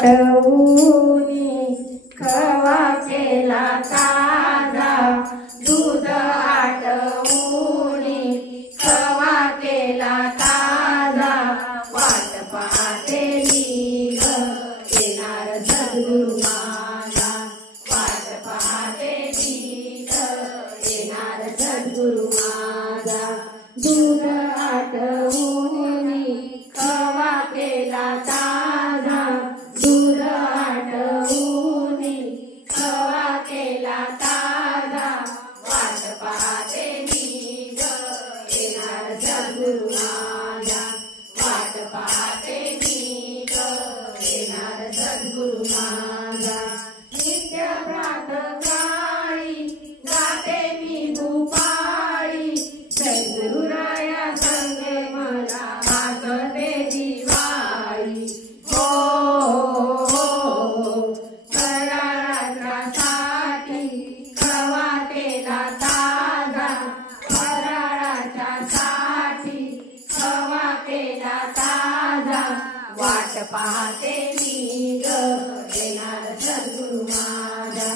आटवूनी खवा केला ताजा, दूध आटवूनी खवा केला ताजा, वाट पाहतेली ग येणार सद्गुरु माझा, वाट पाहतेली ग येणार सद्गुरु माझा, दूध आटवूनी खवा केला ताजा, दूध आटवूनी खवा केला ताजा, वाट पाहतेली ग येणार सद्गुरु माझा, वाट पाहतेली ग येणार सद्गुरु माझा, नित्य प्रातःकाळी गाते मी भूपाळी, सद्गुरुराया संगे मला वाजते दिवाळी, हो फराळासाठी खवा केला ताजा, फराळासाठी खवा केला ताजा, वाट पाहते मी ग येणार सद्गुरु माझा,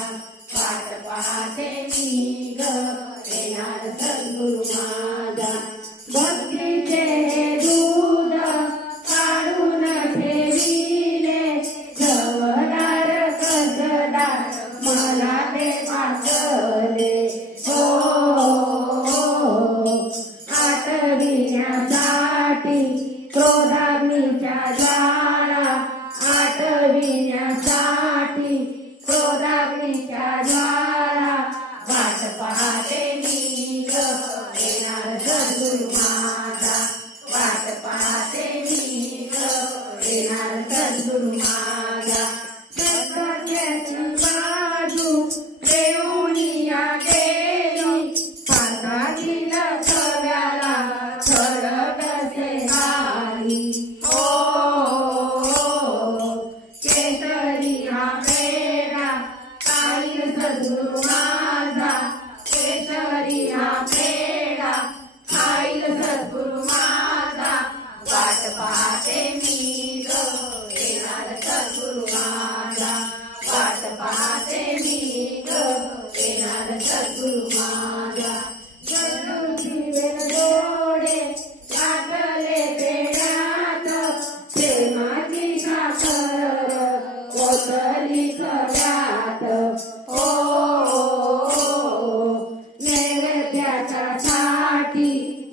वाट पाहते मी ग येणार सद्गुरु माझा, भक्तीचे दूध काढून ठेविले, जवळदार कसदार मला ते पासले, हो आठविण्यासाठी क्रोधाग्नीच्या ज्वाळा, आठविण्यासाठी क्रोधाग्नीच्या ज्वाळा, वाट पाहते मी ग येणार सद्गुरु माझा, वाट पाहते मी ग येणार सद्गुरु माझा, सत्याची बाजू देऊनिया गेली, हातातील खव्याला खरं कसे घाली, हो केसरी हा पेढा खाईल सद्गुरु माझा, केसरी हा पेढा खाईल सद्गुरु माझा, वाट पाहते मी ग येणार सद्गुरु माझा, वाट पाहते मी ग येणार सद्गुरु माझा, सद्गुरूची वेल जोडे टाकले पेढ्यात, प्रेमाची साखर ओतली खव्यात, हो नैवेद्याच्यासाठी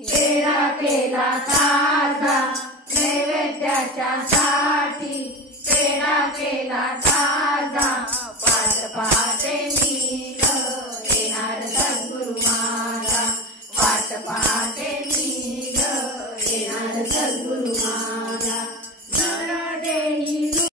पेढा केला ताजा, नैवेद्याच्यासाठी पेढा केला ताजा, वाट पाहते मी ग येणार सद्गुरु माझा, वाट पाहते मी ग येणार सद्गुरु माझा.